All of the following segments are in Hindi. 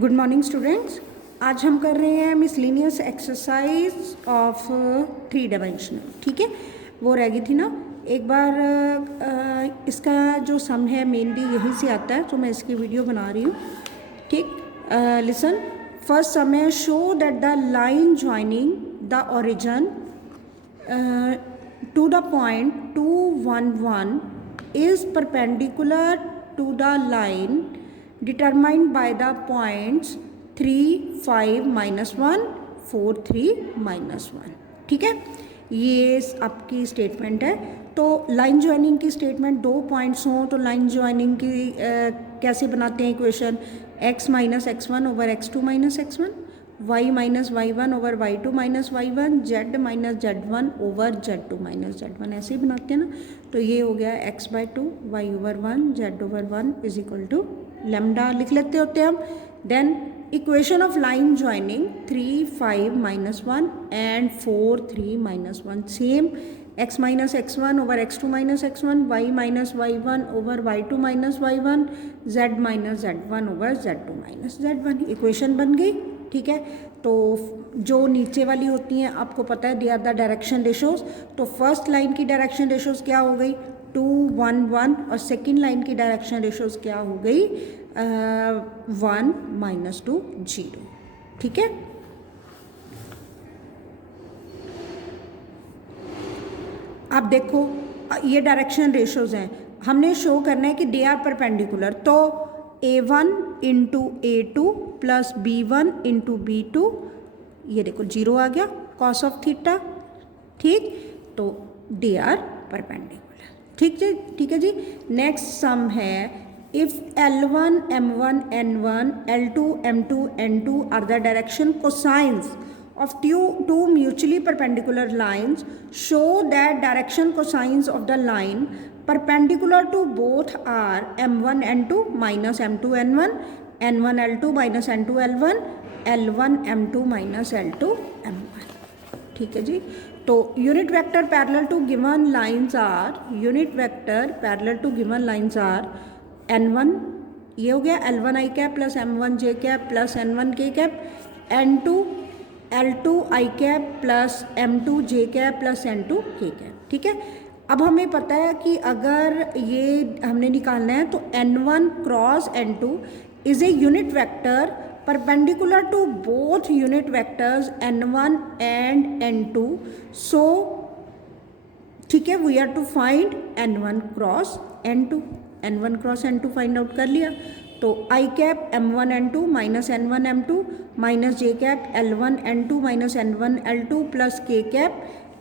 Good morning students. आज हम कर रहे हैं मिसलिनियस एक्सरसाइज ऑफ 3 डायमेंशनल। ठीक है, वो रह गई थी ना एक बार। इसका जो सम है मेनली यहीं से आता है, तो मैं इसकी वीडियो बना रही हूँ। ठीक, लिसन। फर्स्ट सम है, show that the line joining the origin to the point 2 1 1 is perpendicular to the line determined by the points 3 5 minus 1 4 3 minus 1। ठीक है, ये आपकी स्टेटमेंट है। तो लाइन ज्वाइनिंग की स्टेटमेंट, दो पॉइंट्स हों तो लाइन ज्वाइनिंग की कैसे बनाते हैं equation? x minus x one over x two minus x one, y minus y one over y two minus y one, z minus z one over z two minus z one, ऐसे ही बनाते हैं ना। तो ये हो गया x by two, y over one, z over one is equal to lambda लिख लेते होते हम। Then equation of line joining 3 5 minus one and 4 3 minus one, same x minus x one over x two minus x one, y minus y one over y two minus y one, z minus z one over z two minus z one. Equation बन गई। ठीक है, तो जो नीचे वाली होती हैं आपको पता है they are the direction ratios. तो फर्स्ट लाइन की डायरेक्शन रेशोज क्या हो गई? 2 1 1, और सेकेंड लाइन की डायरेक्शन रेशोज क्या हो गई? 1 माइनस 2 0। ठीक है, अब देखो ये डायरेक्शन रेशोज हैं, हमने शो करना है कि दे आर परपेंडिकुलर। तो a1 into a2 plus b1 into b2, ये देखो 0 आ गया कॉस ऑफ थीटा। ठीक, तो दे आर परपेंडिकुलर। ठीक है जी। नेक्स्ट सम है, if L1 M1 N1 L2 M2 N2 are the direction cosines of two mutually perpendicular lines, show that direction cosines of the line perpendicular to both are m1 n2 minus m2 n1, n1 l2 minus n2 l1, l1 m2 minus l2 m1। ठीक है जी। तो unit vector parallel to given lines are, unit vector parallel to given lines are n1, ये हो गया l1 i cap plus m1 j cap plus n1 k cap, n2 L2 i cap plus M2 j cap plus N2 k cap. ठीक है, अब हमें पता है कि अगर ये हमने निकालना है तो N1 cross N2 is a unit vector perpendicular to both unit vectors N1 and N2। So ठीक है, we are to find N1 cross N2, N1 cross N2 find out कर लिया। तो आई cap M1 N2 minus N1 M2 minus J cap L1 N2 minus N1 L2 plus K cap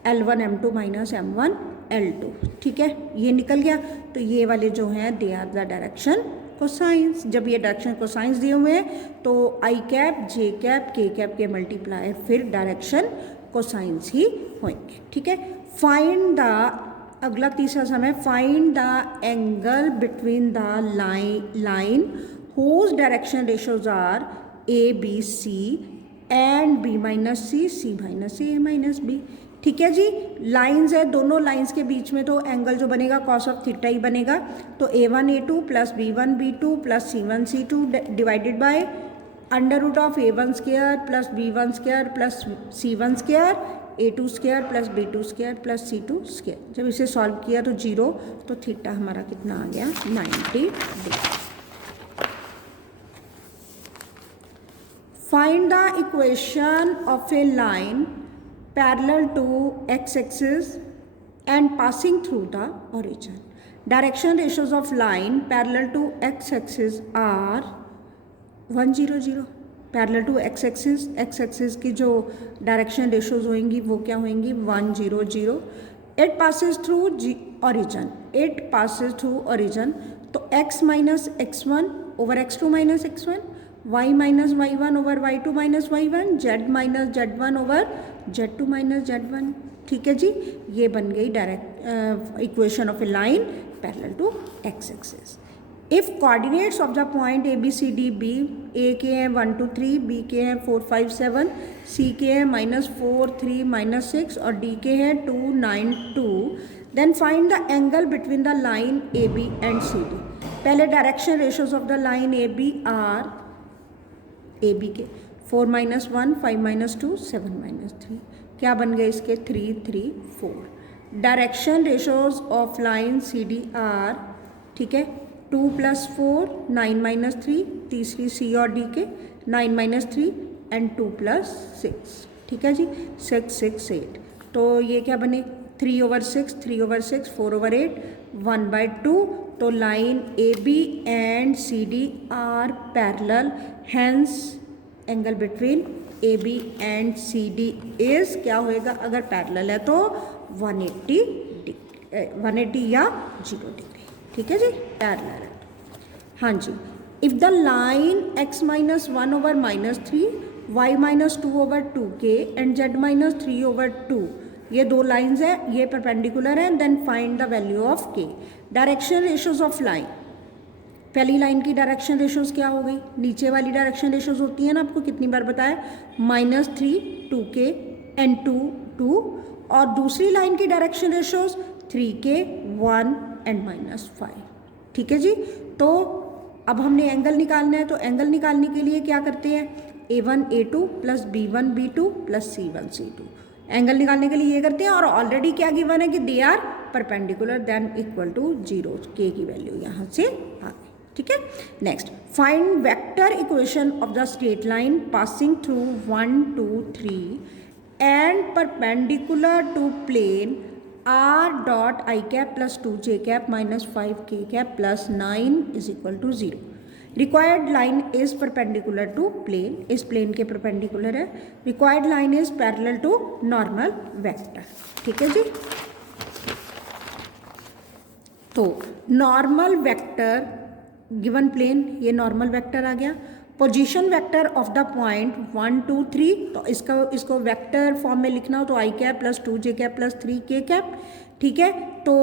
L1 M2 minus M1 L2। ठीक है, ये निकल गया। तो ये वाले जो हैं they are the direction cosines. जब ये डायरेक्शन कोसाइंस दिए हुए हैं तो आई cap j cap k cap के मल्टीप्लाई फिर डायरेक्शन कोसाइंस ही होंगे। ठीक है, फाइंड द, अगला तीसरा सम है, find the angle between the line whose direction ratios are A B C and b minus c, c minus c, a minus b. ठीक है जी, लाइंस है, दोनों लाइंस के बीच में तो एंगल जो बनेगा कॉस ऑफ थीटा ही बनेगा। तो a1 a2 plus b1 b2 plus c1 c2 divided by under root of a1 square plus b1 square plus c1 square, a2 square plus b2 square plus c2 square. जब इसे सॉल्व किया तो 0, तो थीटा हमारा कितना आ गया? 90 degree. Find the equation of a line parallel to x axis and passing through the origin. Direction ratios of line parallel to x axis are 1 0 0। Parallel to x axis की जो डायरेक्शन रेशोज होंगी वो क्या होंगी? 1 0 0। It passes through origin, it passes through origin. तो x minus x one over x two minus x one, y minus y one over y two minus y one, z minus z one over z two minus z one. ठीक है जी, ये बन गई direct equation of a line parallel to x axis. If coordinates of the point A B C D B, A के हैं 1 2 3, बी के हैं 4 5 7, सी के हैं -4 3 -6 और डी के हैं 2 9 2, then find the angle between the line A B and C D. पहले direction ratios of the line A B are A B के 4 माइनस 1 5 माइनस 2 7 माइनस 3 क्या बन गए इसके 3 3 4। Direction ratios of line c d are, ठीक है, 2 प्लस 4 9 माइनस 3, तीसरी सी और डी के 9 माइनस 3 एंड 2 प्लस 6, ठीक है जी 6 6 8। तो ये क्या बने 3/6 3/6 4/8 1/2। तो line A B and C d are parallel, hence angle between a B and C d is क्या होएगा, अगर पैरेलल है तो 180 या 0 डिग्री, ठीक है जी पैरेलल है। हाँ जी, if the line x minus 1/-3 y minus 2/2k and z minus 3/2, ये दो लाइंस है, ये परपेंडिकुलर है, then find the value of k। Direction ratios of line, पहली लाइन की डायरेक्शन रेशोज क्या हो गई, नीचे वाली डायरेक्शन रेशोज होती है ना, आपको कितनी बार बताया, -3 2k एंड 2 2, और दूसरी लाइन की डायरेक्शन रेशोज 3k 1 एंड -5, ठीक है जी। तो अब हमने एंगल निकालना है, तो एंगल निकालने के लिए क्या करते हैं, a1 a2 plus b1 b2 plus c1 c2, angle निकालने के लिए ये करते हैं। और ऑलरेडी क्या गिवन है कि they are perpendicular then equal to 0, k की वैल्यू यहाँ से आ गई, ठीक है। Next, find vector equation of the straight line passing through 1 2 3 and perpendicular to plane r dot I cap plus 2j cap minus 5k cap plus 9 is equal to 0। Required line is perpendicular to plane, इस प्लेन के परपेंडिकुलर है। Required line is parallel to normal vector, ठीक है जी। तो नॉर्मल वेक्टर गिवन प्लेन, ये नॉर्मल वेक्टर आ गया। Position vector of the point 1 2 3, तो इसको वेक्टर फॉर्म में लिखना हो तो आई cap plus 2j cap plus 3k cap, ठीक है। तो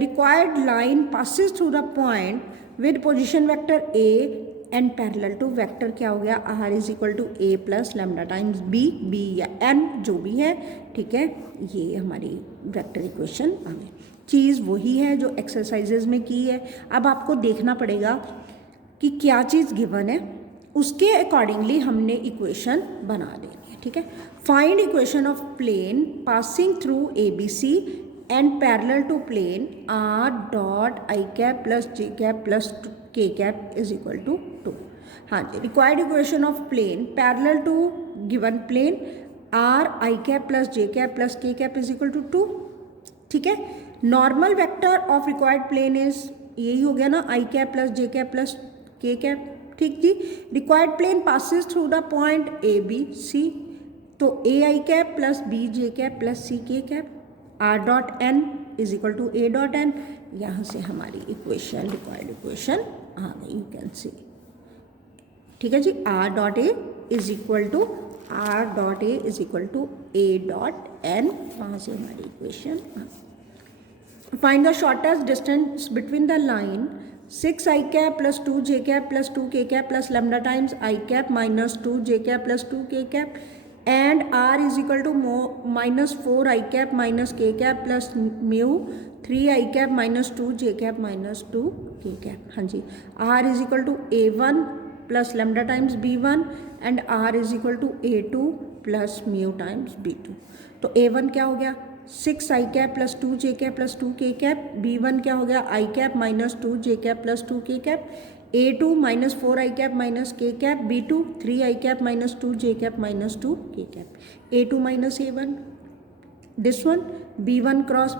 required line passes through the point with position vector a and parallel to vector क्या हो गया, r is equal to a plus lambda times b या n जो भी है, ठीक है। ये हमारी वेक्टर इक्वेशन आ गई। चीज़ वही है जो एक्सरसाइजेज में की है। अब आपको देखना पड़ेगा कि क्या चीज़ गिवन है, उसके अकॉर्डिंगली हमने इक्वेशन बना देनी है, ठीक है। Find equation of plane passing through A B C and parallel to plane r dot I cap plus j cap plus k cap is equal to 2। हाँ जी, required equation of plane parallel to given plane r I cap plus j cap plus k cap is equal to 2, ठीक है। Normal vector of required plane is, यही हो गया ना, I cap plus J cap plus K cap, ठीक जी। Required plane passes through the point A B C, तो A I cap plus B J cap plus C K cap, R dot N is equal to A dot N. यहाँ से हमारी इक्वेशन, रिक्वायर्ड इक्वेशन आ गई, यू कैन सी, ठीक है जी। R dot A is equal to A dot N, वहाँ से हमारी इक्वेशन आ गई। Find the shortest distance between the line 6 I cap plus 2 j cap plus 2 k cap plus lambda times I cap minus 2 j cap plus 2 k cap and r is equal to minus 4 I cap minus k cap plus mu 3 I cap minus 2 j cap minus 2 k cap। हाँ जी, r is equal to a1 plus lambda times b1 and r is equal to a2 plus mu times b2। तो a1 क्या हो गया, 6 आई cap plus 2 j cap plus 2 के कैप, b1 क्या हो गया, आई cap minus 2 j cap plus 2 के कैप, a2 माइनस 4 आई कैप माइनस के कैप, b2 3 आई cap minus 2 j cap minus 2 के cap, a2 minus a1 this one, b1 cross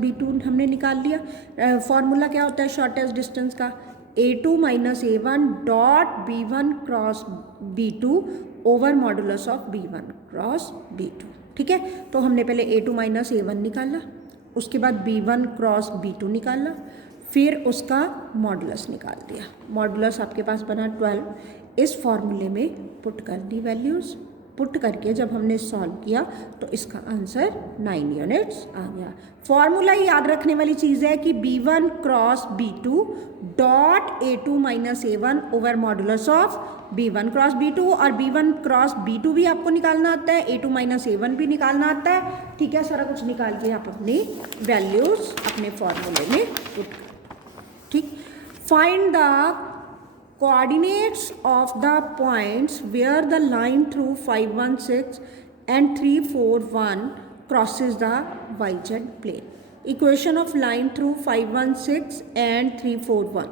b2 हमने निकाल लिया। फॉर्मूला क्या होता है शॉर्टेस्ट डिस्टेंस का, a2 minus a1 dot b1 cross b2 over modulus of b1 cross b2, ठीक है। तो हमने पहले a2 माइनस a1 निकाला, उसके बाद b1 क्रॉस b2 निकाला, फिर उसका मॉडुलस निकाल दिया। मॉडुलस आपके पास बना 12। इस फॉर्मूले में पुट कर दी वैल्यूज़, पुट करके जब हमने सॉल्व किया तो इसका आंसर 9 यूनिट्स आ गया। फॉर्मूला याद रखने वाली चीज़ है कि b1 cross b2 dot a2 minus a1 over modulus of b1 cross b2, और b1 क्रॉस b2 भी आपको निकालना आता है, a2 माइनस a1 भी निकालना आता है, ठीक है। सारा कुछ निकाल के आप अपनी वैल्यूज़ अपने फॉर्मूले में पुट, ठीक। Find the coordinates of the points where the line through 516 and 341 crosses the yz plane. Equation of line through 516 and 341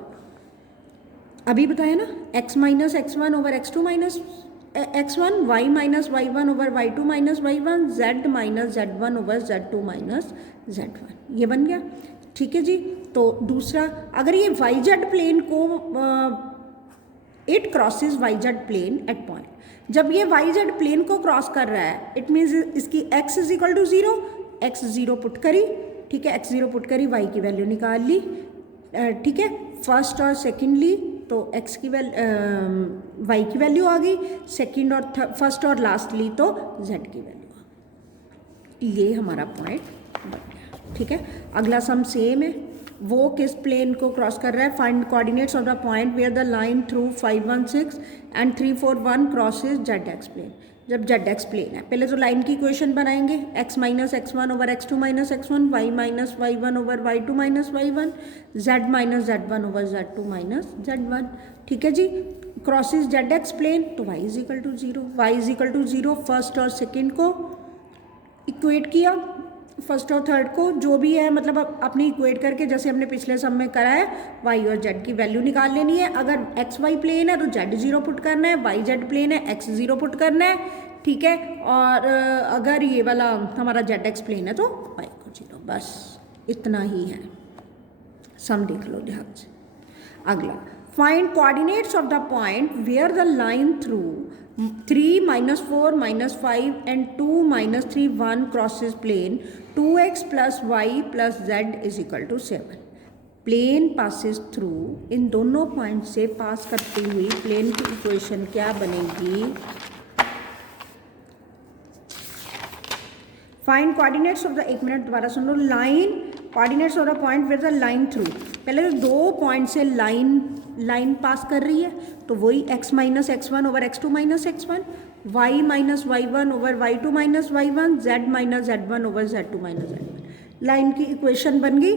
अभी बताया ना, x minus x1 over x2 minus x1, y minus y1 over y2 minus y1, z minus z1 over z2 minus z1, ये बन गया। ठीक है जी। तो दूसरा, अगर ये yz प्लेन को it crosses yz plane at point, जब ये yz प्लेन को क्रॉस कर रहा है इट मीन्स इसकी x is equal to 0, x 0 put करी, ठीक है, x 0 पुट करी, y की वैल्यू निकाल ली, ठीक है, फर्स्ट और सेकेंडली तो x की वैल्यू y की वैल्यू आ गई, सेकेंड और फर्स्ट और लास्टली तो z की वैल्यू आ गई। ये हमारा पॉइंट बन गया। ठीक है, अगला सम सेम है, वो किस प्लेन को क्रॉस कर रहा है, find coordinates of the point where the line through 516 and 341 crosses z plane. जब जेड प्लेन है, पहले तो लाइन की इक्वेशन बनाएंगे, x minus x1 over x2 minus x1, y minus y1 over y2 minus y1, z minus z1 over z2 minus z1। ठीक है जी, क्रॉसेज जेड प्लेन तो y is equal to 0, y is equal to 0, first और सेकेंड को इक्वेट किया, फर्स्ट और थर्ड को जो भी है, मतलब अपने इक्वेट करके जैसे हमने पिछले सम में करा है, y और z की वैल्यू निकाल लेनी है। अगर एक्स वाई प्लेन है तो z 0 पुट करना है, y z प्लेन है x 0 पुट करना है। ठीक है, और अगर ये वाला हमारा z प्लेन है तो y को 0, बस इतना ही है। सम देख लो ध्यान से। अगला, find coordinates of the point where the line through 3 minus 4 minus 5 and 2 minus 3 1 crosses plane 2x plus y plus z is equal to 7। Plane passes through, इन दोनों पॉइंट से पास करती हुई प्लेन की इक्वेशन क्या बनेगी? फाइंड कोऑर्डिनेट्स ऑफ द, एक मिनट दोबारा सुन लो, line coordinates of the point where the line through, पहले तो दो पॉइंट से लाइन पास कर रही है तो वही x minus x1 over x2 minus x1, y minus y1 over y2 minus y1, z minus z1 over z2 minus z1। Line की इक्वेशन बन गई,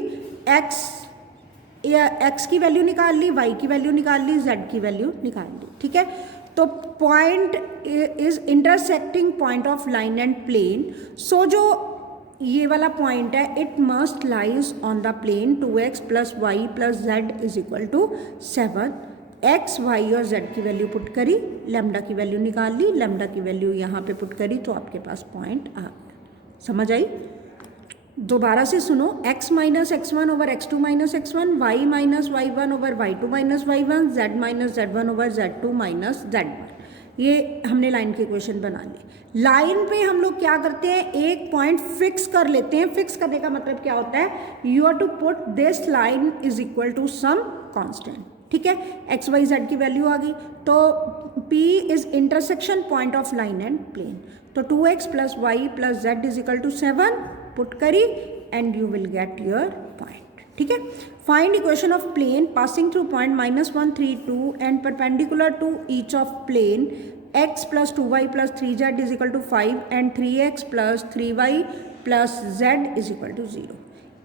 x की वैल्यू निकाल ली, y की वैल्यू निकाल ली, z की वैल्यू निकाल ली। ठीक है, तो point is intersecting point of line and plane, so जो ये वाला पॉइंट है it must lies on the plane 2x plus y plus z is equal to 7। x, y और z की वैल्यू पुट करी, लैम्डा की वैल्यू निकाल ली, लैम्डा की वैल्यू यहाँ पे पुट करी तो आपके पास पॉइंट आ गया। समझ आई? दोबारा से सुनो, x minus x1 over x2 minus x1, y minus y1 over y2 minus y1, z minus z1 over z2 minus z1। ये हमने लाइन की इक्वेशन बना ली। लाइन पे हम लोग क्या करते हैं, एक पॉइंट फिक्स कर लेते हैं। फिक्स करने का मतलब क्या होता है, you are to put this line is equal to some constant. ठीक है, एक्स वाई जेड की वैल्यू आ गई, तो P is intersection point of line and plane, तो 2x plus y plus z is equal to 7 put करी and you will get your point. ठीक है, find equation of plane passing through point -1 3 2 and perpendicular to each of plane x plus 2y plus 3z is equal to 5 and 3x plus 3y plus z is equal to 0।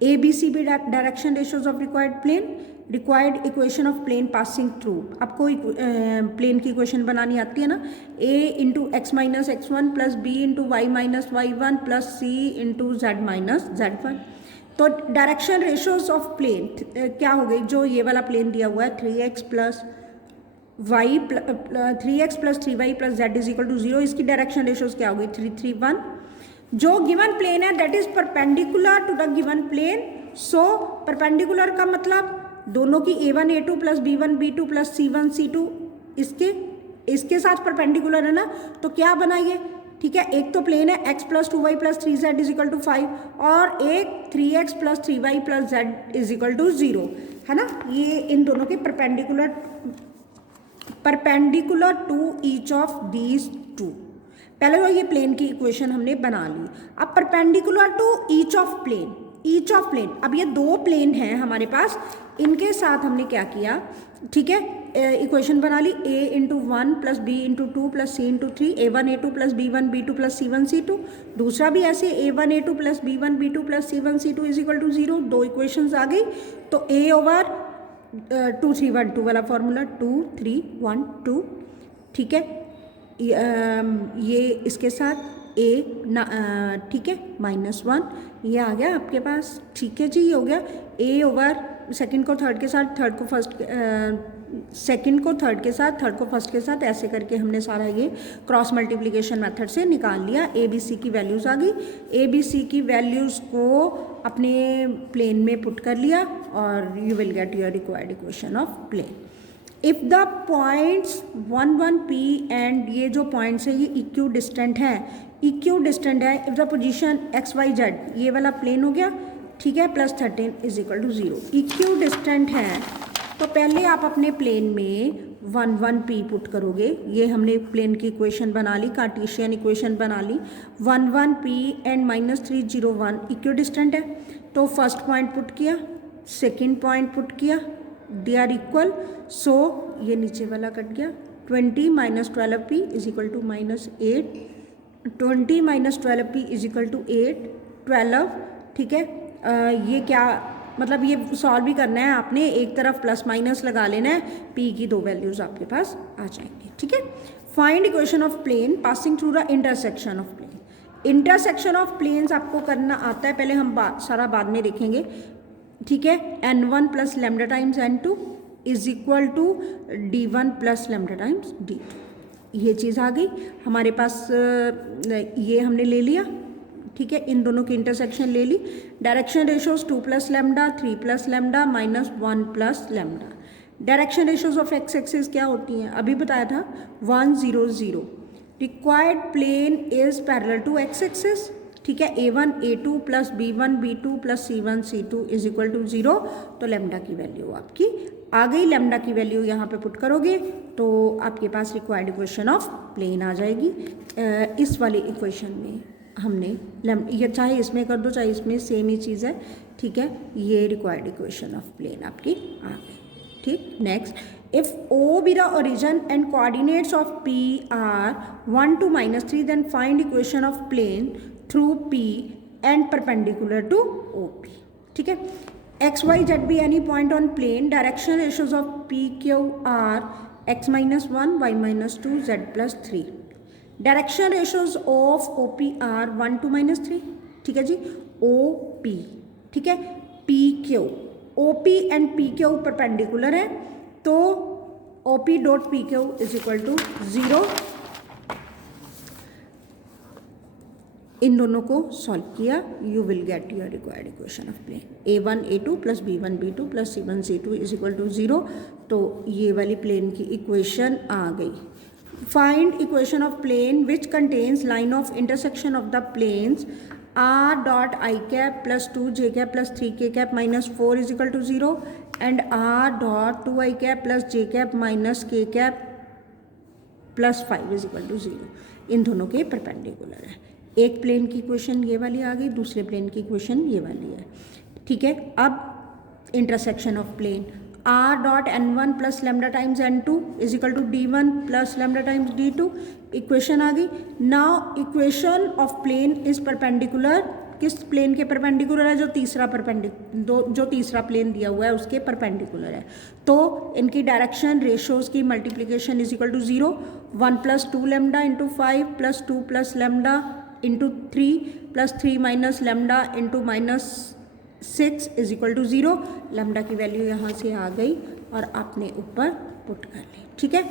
A B c b direction ratios of required plane, required equation of plane passing through. आपको प्लेन की इक्वेशन बनानी आती है ना, a into x minus x1 plus b into y minus y1 plus c into z minus z1। तो डायरेक्शन रेशियोज ऑफ प्लेन क्या हो गई, जो ये वाला प्लेन दिया हुआ है 3x plus 3y plus z is equal to 0, इसकी डायरेक्शन रेशियोज क्या हो गई 3 3 1। जो गिवन प्लेन है that is perpendicular to the given plane, so perpendicular का मतलब दोनों की a1 a2 plus b1 b2 plus c1 c2 इसके साथ परपेंडिकुलर है ना, तो क्या बनाइए। ठीक है, एक तो प्लेन है x plus 2y plus 3z is equal to 5 और एक 3x plus 3y plus z is equal to 0 है ना। ये इन दोनों के perpendicular to each of these two. पहले तो ये प्लेन की इक्वेशन हमने बना ली। अब perpendicular to each of plane, अब ये दो प्लेन हैं हमारे पास, इनके साथ हमने क्या किया, ठीक है, इक्वेशन बना ली, a into 1 plus b into 2 plus c into 3, a1 a2 plus b1 b2 plus c1 c2। दूसरा भी ऐसे a1 a2 plus b1 b2 plus c1 c2 is equal to 0। दो इक्वेशंस आ गई, तो a ओवर 2 3 1 2 वाला फॉर्मूला 2 3 1 2, ठीक है। ये इसके साथ ए ना, ठीक है, -1 ये आ गया आपके पास, ठीक है जी। ये हो गया ए ओवर सेकंड को थर्ड के साथ, थर्ड को फर्स्ट, सेकंड को थर्ड के साथ, थर्ड को फर्स्ट के साथ, ऐसे करके हमने सारा ये क्रॉस मल्टीप्लिकेशन मेथड से निकाल लिया। ए बी सी की वैल्यूज़ आ गई। ए बी सी की वैल्यूज़ को अपने प्लेन में पुट कर लिया और you will get your required equation of plane. If the points 1 1 P and ये जो पॉइंट्स है ये इक्यू डिस्टेंट है, इक्यू डिस्टेंट है। If the position x y z, ये वाला प्लेन हो गया, ठीक है, +13 = 0। इक्यू डिस्टेंट है तो पहले आप अपने प्लेन में 1 1 P पुट करोगे। ये हमने प्लेन की इक्वेशन बना ली, कार्टेशियन इक्वेशन बना ली। 1 1 P एंड -3 0 1 इक्यू डिस्टेंट है, तो फर्स्ट पॉइंट पुट किया, सेकेंड पॉइंट पुट किया, दे आर इक्वल। सो ये नीचे वाला कट गया। 20 - 12P = -8, 20 - 12P = 8, 12, ठीक है। ये क्या मतलब, ये सॉल्व भी करना है आपने, एक तरफ प्लस माइनस लगा लेना है, P की 2 वैल्यूज़ आपके पास आ जाएंगी, ठीक है। Find equation of plane passing through the intersection of plane. Intersection of planes आपको करना आता है, पहले हम सारा बाद में देखेंगे, ठीक है। n1 + lambda times n2 = d1 + lambda times d2। ये चीज़ आ गई हमारे पास, ये हमने ले लिया, ठीक है। इन दोनों की इंटरसेक्शन ले ली। Direction ratios 2 + lambda, 3 + lambda, -1 + lambda. Direction ratios of x axis क्या होती हैं, अभी बताया था, 1 0 0। Required plane is parallel to x axis, ठीक है। a1 a2 + b1 b2 + c1 c2 = 0। तो लैम्डा की वैल्यू आपकी आ गई। लैम्डा की वैल्यू यहाँ पे पुट करोगे तो आपके पास रिक्वायर्ड इक्वेशन ऑफ प्लेन आ जाएगी। इस वाली इक्वेशन में हमने ये चाहे इसमें कर दो चाहे इसमें, सेम ही चीज़ है, ठीक है। ये रिक्वायर्ड इक्वेशन ऑफ प्लेन आपकी आ गई, ठीक। Next, if O be the origin and coordinates of P are 1 to -3, then find equation of plane through P and perpendicular to OP, ठीक है। X Y Z be any point on plane, direction ratios of PQ are x - 1 y - 2 z + 3। Direction ratios of OP are 1 to -3, ठीक है जी। OP, ठीक है, PQ, OP and PQ perpendicular है, तो OP.PQ = 0। इन दोनों को सॉल्व किया, you will get your required equation of plane. a1 a2 + b1 b2 + c1 c2 = 0। तो ये वाली प्लेन की इक्वेशन आ गई। Find equation of plane which contains line of intersection of the planes r dot I cap + 2 j cap + 3 k cap -4 = 0 and r dot 2 I cap + j cap - k cap + 5 = 0। इन दोनों के परपेंडिकुलर है। एक प्लेन की इक्वेशन ये वाली आ गई, दूसरे प्लेन की इक्वेशन ये वाली है, ठीक है। अब intersection of plane, r dot n1 + lambda times n2 = d1 + lambda times d2। Equation आ गई। Now equation of plane is perpendicular, किस प्लेन के परपेंडिकुलर है, जो तीसरा प्लेन दिया हुआ है उसके परपेंडिकुलर है। तो इनकी डायरेक्शन रेशोज की multiplication = 0, 1 + 2 lambda × 5 + 2 + lambda × 3 + 3 - lambda × -6 = 0। Lambda की वैल्यू यहाँ से आ गई और आपने ऊपर पुट कर ली, ठीक है।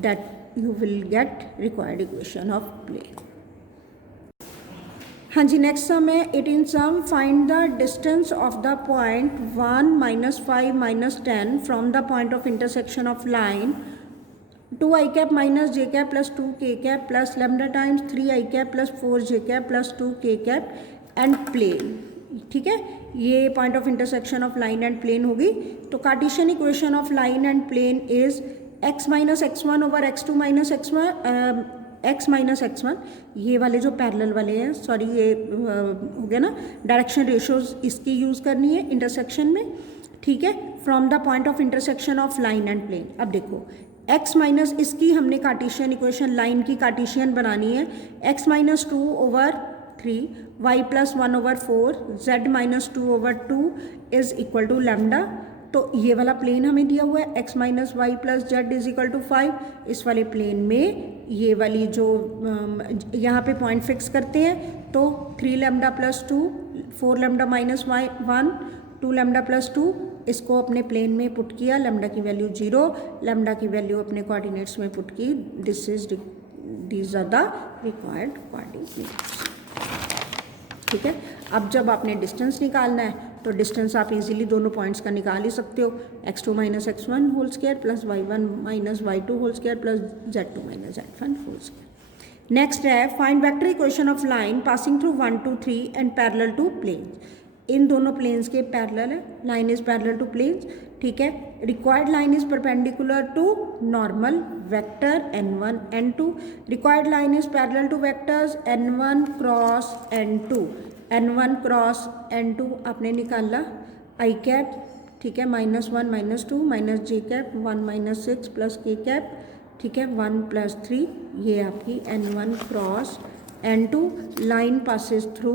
That you will get required equation of plane. हाँ जी, नेक्स्ट सम है 18 sum. Find the distance of the point 1 - 5 - 10 from the point of intersection of line 2 I cap - j cap + 2 k cap + lambda times 3 I cap + 4 j cap + 2 k cap and plane, ठीक है। ये point of intersection of line and plane होगी। तो Cartesian equation of line and plane is x - x1 / x2 - x x-1। ये वाले जो पैरेलल वाले हैं, सॉरी ये हो गया ना, डायरेक्शन रेशोज इसकी यूज़ करनी है इंटरसेक्शन में, ठीक है। From the point of intersection of line and plane. अब देखो x- इसकी हमने कार्टेशियन इक्वेशन लाइन की कार्टेशियन बनानी है। x - 2/3 y + 1/4 z - 2/2 = लैम्डा तो ये वाला प्लेन हमें दिया हुआ है x minus y plus z is equal to 5। इस वाले प्लेन में ये वाली जो यहाँ पे पॉइंट फिक्स करते हैं तो 3 lambda plus 2, 4 lambda minus y 1, 2 lambda plus 2, इसको अपने प्लेन में पुट किया, लैम्डा की वैल्यू 0, लैम्डा की वैल्यू अपने कोऑर्डिनेट्स में पुट की। These are the required coordinates. ठीक है, अब जब आपने डिस्टेंस निकालना है तो डिस्टेंस आप इजीली दोनों पॉइंट्स का निकाल ही सकते हो, x2 minus x1 whole square plus y1 minus y2 whole square plus z2 minus z1 whole square. Next है find vector equation of line passing through 1 2 3 and parallel to planes. इन दोनों प्लेन्स के पैरेलल है, line is parallel to planes. ठीक है, required line is perpendicular to normal vector n1 n2। Required line is parallel to vectors n1 cross n2। n1 cross n2 आपने निकाला आई कैप। ठीक है, -1 -2 minus J cap 1 minus 6 plus K cap. ठीक है, 1 प्लस 3, ये आपकी n1 cross n2। Line passes through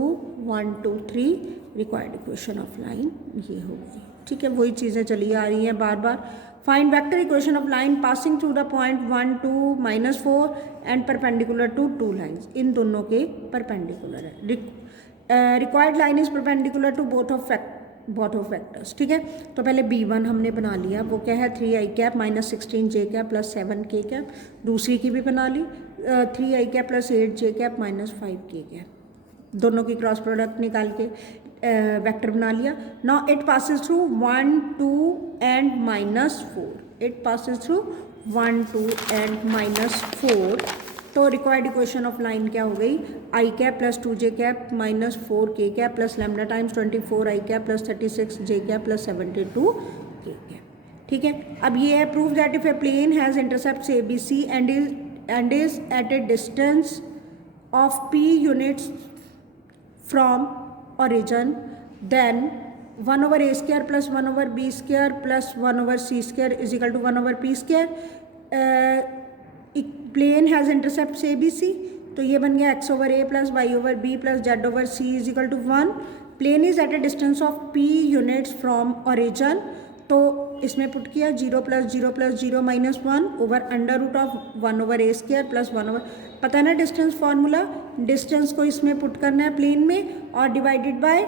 1 2 3, required equation of line ये हो गई। ठीक है, वही चीज़ें चली आ रही हैं बार बार। Find vector equation of line passing through the point 1 2 -4 and perpendicular to 2 lines. इन दोनों के परपेंडिकुलर है। Required line is perpendicular to both of vectors. ठीक है, तो पहले b1 हमने बना लिया, वो क्या है 3 आई कैप माइनस 16 जे कैप प्लस 7 के कैप। दूसरी की भी बना ली 3 आई कैप प्लस 8 जे कैप माइनस 5 के कैप। दोनों की क्रॉस प्रोडक्ट निकाल के वेक्टर बना लिया। Now it passes through 1 2 and -4। It passes through 1 2 and -4। तो रिक्वायर्ड इक्वेशन ऑफ लाइन क्या हो गई, i cap plus 2 j cap minus 4 k cap plus lambda times 24 i cap plus 36 j cap plus 72 k cap. ठीक है, अब ये है prove that if a plane has intercept A B C and is at a distance of p units from origin, then 1 over a square plus 1 over b square plus 1 over c square is equal to 1 over p square। Plane has intercept A B C, तो ये बन गया x over a plus Y over b plus z over c is equal to 1। Plane is at a distance of p units from origin, तो इसमें पुट किया 0 plus 0 plus 0 minus 1 over under root of 1 over a square plus 1 over, पता है ना डिस्टेंस फार्मूला, डिस्टेंस को इसमें पुट करना है प्लेन में और डिवाइडेड बाय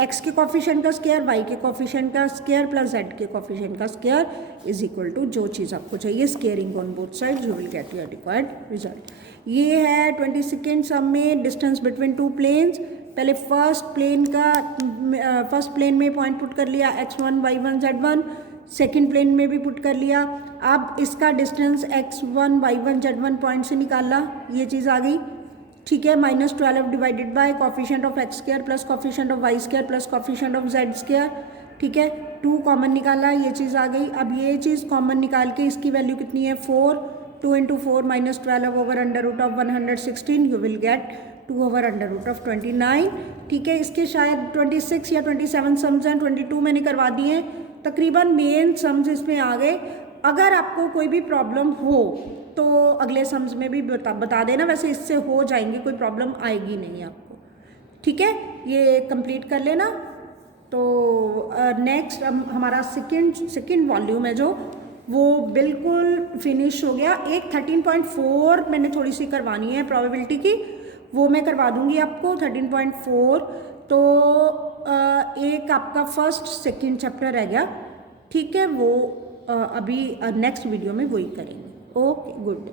x के कॉफिशिएंट का स्क्वायर, y के कॉफिशिएंट का स्क्वायर प्लस z के कॉफिशिएंट का स्क्वायर इज इक्वल टू जो चीज़ आपको चाहिए squaring on both sides, you will get your required result. ये है 22nd सम में डिस्टेंस बिटवीन टू प्लेन्स। पहले फर्स्ट प्लेन में पॉइंट पुट कर लिया x1 y1 z1, second plane में भी पुट कर लिया। अब इसका distance x1 y1 z1 point से निकाला, ये चीज़ आ गई। ठीक है, -12 divided by coefficient of x square plus coefficient of y square plus coefficient of z square. ठीक है, 2 कॉमन निकाला, ये चीज़ आ गई। अब ये चीज़ कॉमन निकाल के इसकी वैल्यू कितनी है 4, 2 × 4 -12 over under root of 116, you will get 2 over under root of 29। ठीक है, इसके शायद 26 या 27 सम्स हैं, 22 मैंने करवा दिए हैं। तकरीबन मेन सम्स इसमें आ गए। अगर आपको कोई भी प्रॉब्लम हो तो अगले सम्स में भी बता देना, वैसे इससे हो जाएंगे, कोई प्रॉब्लम आएगी नहीं आपको। ठीक है, ये कंप्लीट कर लेना। तो नेक्स्ट हमारा सेकेंड वॉल्यूम है जो वो बिल्कुल फिनिश हो गया। एक 13.4 मैंने थोड़ी सी करवानी है प्रोबेबिलिटी की, वो मैं करवा दूंगी आपको 13.4। तो एक आपका फर्स्ट सेकेंड चैप्टर रह गया। ठीक है, वो अभी नेक्स्ट वीडियो में वही करेंगे। Okay, good.